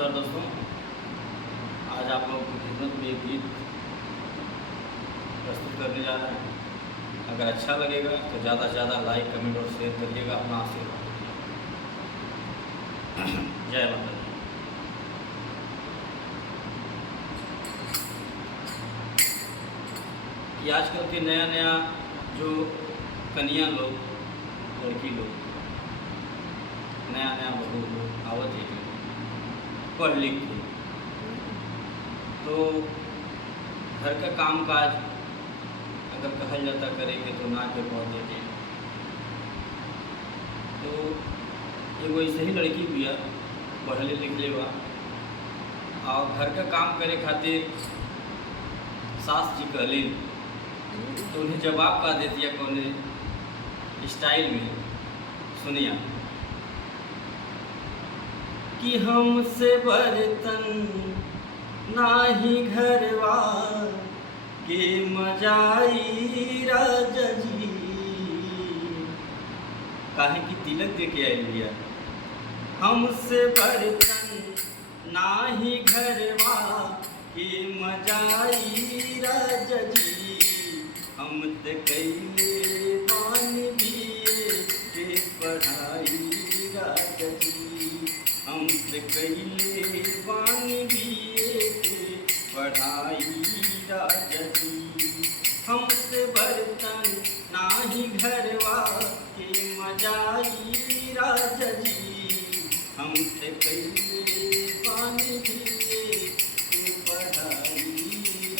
नमस्कार दोस्तों, आज आप लोगों की खिदमत में एक गीत प्रस्तुत करने जा रहे हैं। अगर अच्छा लगेगा तो ज़्यादा से ज़्यादा लाइक, कमेंट और शेयर करिएगा, अपना आशीर्वाद दीजिए। जय माता दी। ये आजकल के नया नया जो कन्या लोग, लड़की लोग, नया नया बहू लोग आवत है, पढ़ लिख के तो घर का काम काज अगर कहल जाता करेंगे तो ना के पहुँचे थे। तो एगो ऐसे ही लड़की भी है, पढ़ले लिखले बा और घर का काम करे खातिर सास जी कहली तो उन्हें जवाब का दे दिया कौन स्टाइल में। सुनिया कि हमसे बर्तन नाही घरवा के मजाई राजा जी। काहे कि तिलक दे के आई लिया। हमसे बर्तन नाही घरवा के मजाई राजा जी। हम त कैले पानी बिये के पढ़ाई राजा जी। हम त कैले पानी बिये के पढ़ाई राजा जी। हमसे बर्तन नाही घरवा के मजाई राजा जी। हम त कैले पानी बिये के पढ़ाई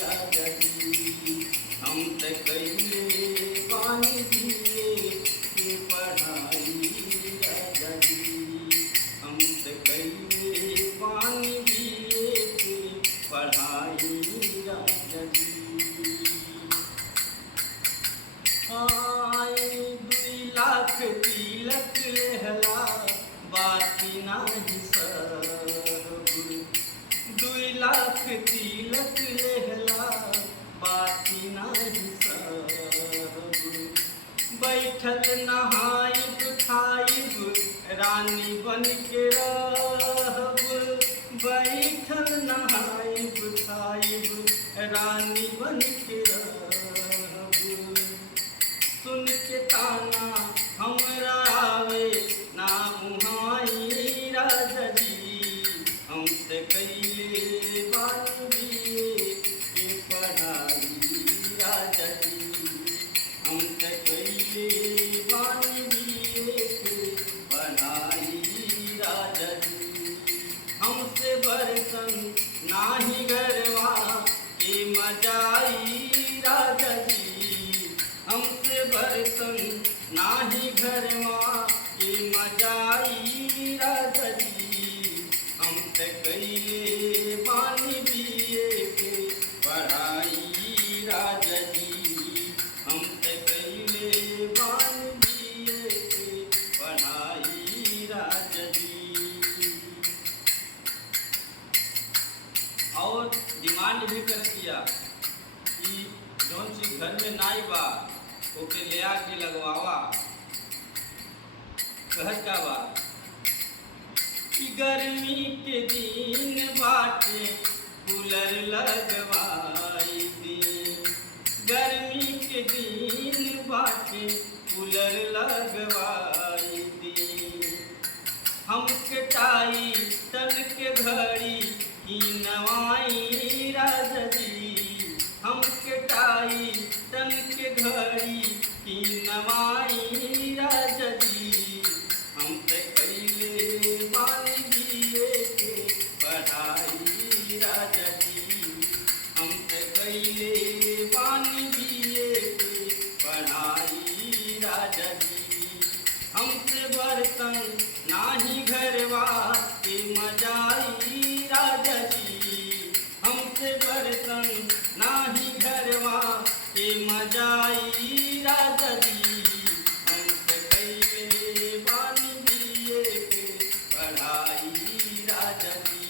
राजा जी। हम त कैले पानी बिये के पढ़ाई राजा जी। हम त कैले पानी बिये के पढ़ाई राजा जी। आए 2 लाख तिलक लेहला बाती नाही सब। 2 लाख तिलक लेहला बाती नाही सब। बैठल नहाइब खाइब रानी बन के रहब। बैठल नहाइब खाइब रानी बन के रहब। सुन के ताना हमरा आवे ना मुहाई राजा जी। हम त कैले बानी बिये के पढ़ाई राजा जी। हम त कैले बानी बिये के पढ़ाई राजा जी। हमसे बर्तन नाही घरवा के मजाई राजा जी। हमसे बर्तन नाही घरवा के मजाई राजा जी। हम त कैले पानी बिये के पढ़ाई राजा जी। हम त कैले पानी बिये के पढ़ाई राजा जी। और डिमांड भी कर दिया कि जौन चीज घर में नाई बा ओके ले आके लगवावा। कहत का बा कि गर्मी के दिन बाटे कूलर लगवाई दी। गर्मी के दिन बाटे कूलर लगवाई दी। हमके टाई तन के घड़ी की नवाई राजा जी। हमके टाई तन के घड़ी की नवाई राजा जी। हम त कैले पानी बिये के पढ़ाई राजा जी। हम त कैले पानी बिये के पढ़ाई राजा जी। हमसे बर्तन नाही घरवा के मजाई राजा जी। हमसे बर्तन नाही घरवा के मजाई राजा जी। हम त कैले पानी बिये के पढ़ाई राजा जी।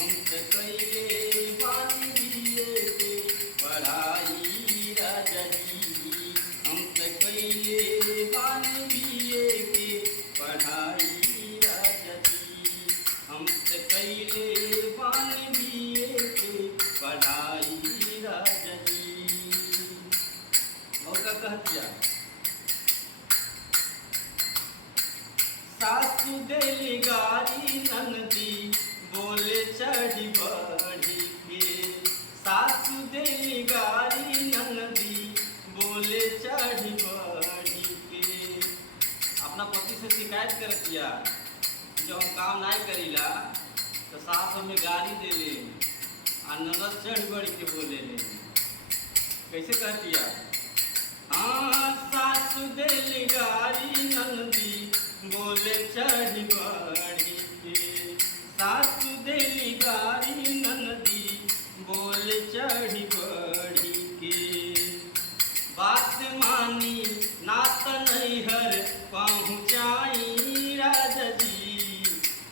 हम त कैले पानी बिये के पढ़ाई राजा जी। हम त कैले पानी बिये के पढ़ाई राजा जी। हम त कैले देली गारी ननदी बोले चढ़ी बढ़ी के। सासू देली गारी ननदी बोले चढ़ी बढ़ी के। अपना पति से शिकायत करतिया जब हम काम नहीं करीला तो सास हमें गाली दे ले आ ननद चढ़ बढ़ के बोले ले। कैसे कहतिया? हाँ, सासू देली गारी ननदी बोले चढ़ी बढ़ी के। सासू देली गारी ननदी बोले चढ़ी बढ़ी के। बात मानी नात नैहर पहुँचाई राजा जी।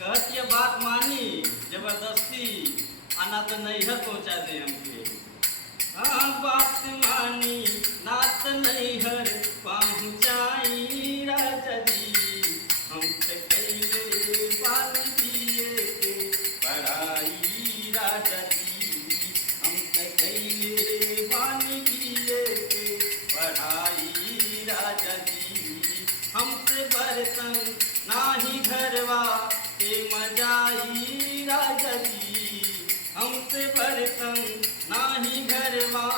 कहती बात मानी जबरदस्ती आना तो नैहर पहुँचा दे हमके। हाँ, बात मानी नात नैहर पहुँचाई राजा जी। हम तो कैले बानी दिए के पढ़ाई राजा जी। हम तो कैले बानी दिए के पढ़ाई राजा जी। हमसे बर्तन नाही घरवा के मजाई राजा जी। हमसे बर्तन नाही घरवा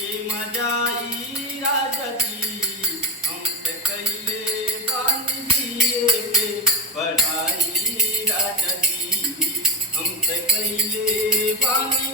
के मजाई राजा जी। हम तो कैले बानी दिए के पढ़ाई राजा जी। हम तो कैले बानी